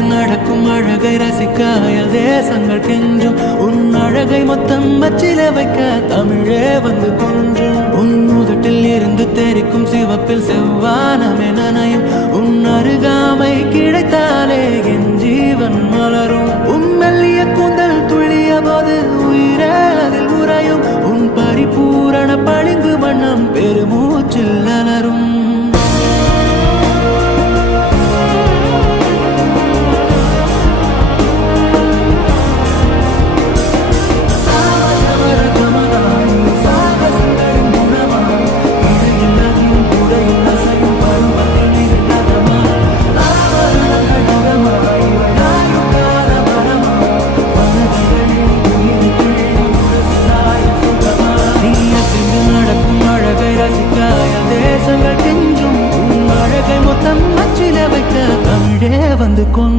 நடக்கும் அழகை ரசிக்க அயல் தேசங்கள் கெஞ்சும் உன் அழகை மொத்தம் வச்சில வைக்க தமிழே வந்து கொஞ்சும் உன் முதட்டில் இருந்து தெரிக்கும் சிவப்பில் செவ்வானமே நனையும் உன் அருகாமை கிடைத்தாலே